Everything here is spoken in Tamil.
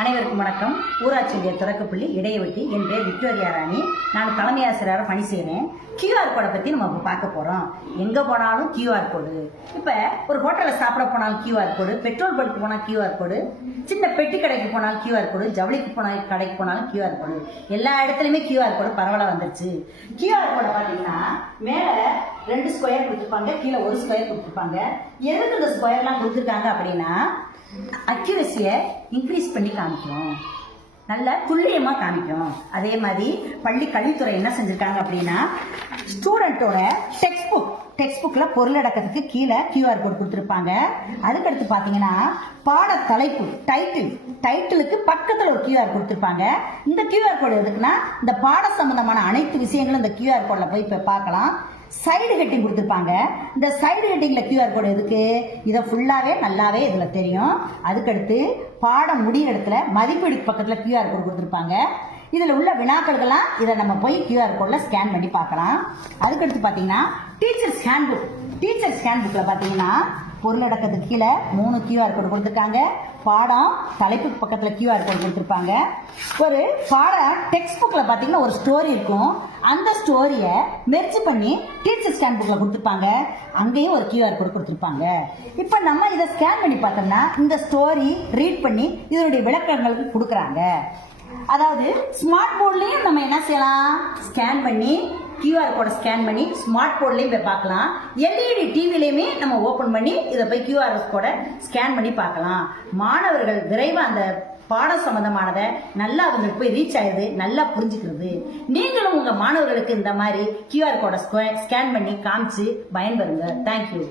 அனைவருக்கும் வணக்கம். ஊராட்சி ஒன்றிய தொடக்கப்பள்ளி இடையவெட்டி. என் பேர் விக்டோரியா ராணி. நான் தலைமை ஆசிரியராக பணி செய்கிறேன். கியூஆர் கோடை பற்றி நம்ம இப்போ பார்க்க போகிறோம். எங்கே போனாலும் கியூஆர் கோடு. இப்போ ஒரு ஹோட்டலில் சாப்பிட போனாலும் கியூஆர் கோடு, பெட்ரோல் பல்க்கு போனால் கியூஆர் கோடு, சின்ன பெட்டி கடைக்கு போனாலும் கியூஆர் கோடு, ஜவுளிக்கு கடைக்கு போனாலும் கியூஆர் கோடு, எல்லா இடத்துலையுமே கியூஆர் கோடு பரவலாக வந்துருச்சு. கியூஆர் கோடை பார்த்தீங்கன்னா மேலே 2 ஸ்கொயர் கொடுத்துருப்பாங்க, கீழே 1 ஸ்கொயர் கொடுத்துருப்பாங்க. எதுக்கு இந்த ஸ்கொயர்லாம் கொடுத்துருக்காங்க அப்படின்னா அக்யூரசியை இன்க்ரீஸ் பண்ணி காமிக்கும், நல்ல துல்லியமாக காமிக்கும். அதே மாதிரி பள்ளி கல்வித்துறை என்ன செஞ்சுருக்காங்க அப்படின்னா ஸ்டூடெண்ட்டோட டெக்ஸ்ட் புக்கில் பொருளடக்கத்துக்கு கீழே கியூஆர் கோட் கொடுத்துருப்பாங்க. அதுக்கடுத்து பார்த்தீங்கன்னா பாட தலைப்பு டைட்டிலுக்கு பக்கத்தில் ஒரு கியூஆர் கொடுத்துருப்பாங்க. இந்த கியூஆர் கோடு எதுக்குன்னா இந்த பாட சம்பந்தமான அனைத்து விஷயங்களும் இந்த கியூஆர் கோடில் போய் இப்போ பார்க்கலாம். சைடு ஹெட்டிங் கொடுத்துருப்பாங்க. இந்த சைடு ஹெட்டிங்ல கியூஆர் கோடு எதுக்கு? இதை ஃபுல்லாவே நல்லாவே இதுல தெரியும். அதுக்கடுத்து பாடம் முடிகிற இடத்துல மதிப்பீடு பக்கத்துல கியூஆர் கோடு கொடுத்துருப்பாங்க. இதுல உள்ள வினாக்கள்கள்லாம் இதை நம்ம போய் கியூஆர் கோட்ல ஸ்கேன் பண்ணி பார்க்கலாம். அதுக்கடுத்து பாத்தீங்கன்னா டீச்சர்ஸ் ஹேண்ட்புக்ல பாத்தீங்கன்னா பொருளடக்கத்துக்கு கீழே 3 கியூஆர் கோடு கொடுத்துருக்காங்க. பாடம் தலைப்புக்கு பக்கத்தில் கியூஆர் கோடு கொடுத்துருப்பாங்க. ஒரு டெக்ஸ்ட் புக்கில் பார்த்தீங்கன்னா ஒரு ஸ்டோரி இருக்கும். அந்த ஸ்டோரியை மெர்ஜ் பண்ணி டீச்சர்ஸ் ஹேண்ட்புக்கில் கொடுத்துருப்பாங்க. அங்கேயும் ஒரு கியூஆர் கோடு கொடுத்துருப்பாங்க. இப்போ நம்ம இதை ஸ்கேன் பண்ணி பார்த்தோம்னா இந்த ஸ்டோரி ரீட் பண்ணி இதனுடைய விளக்கங்களுக்கு கொடுக்குறாங்க. அதாவது ஸ்மார்ட் போர்ட்லேயும் நம்ம என்ன செய்யலாம், ஸ்கேன் பண்ணி கியூஆர் கோடை ஸ்கேன் பண்ணி ஸ்மார்ட் போர்ட்லேயும் போய் பார்க்கலாம். எல்இடி டிவிலையுமே நம்ம ஓப்பன் பண்ணி இதை போய் கியூஆர் கோடை ஸ்கேன் பண்ணி பார்க்கலாம். மாணவர்கள் விரைவாக அந்த பாடம் சம்பந்தமானதை நல்லா அவங்களுக்கு போய் ரீச் ஆகுது, நல்லா புரிஞ்சுக்கிறது. நீங்களும் உங்கள் மாணவர்களுக்கு இந்த மாதிரி கியூஆர் கோடை ஸ்கேன் பண்ணி காமிச்சு பயன்பெறுங்க. தேங்க்யூ.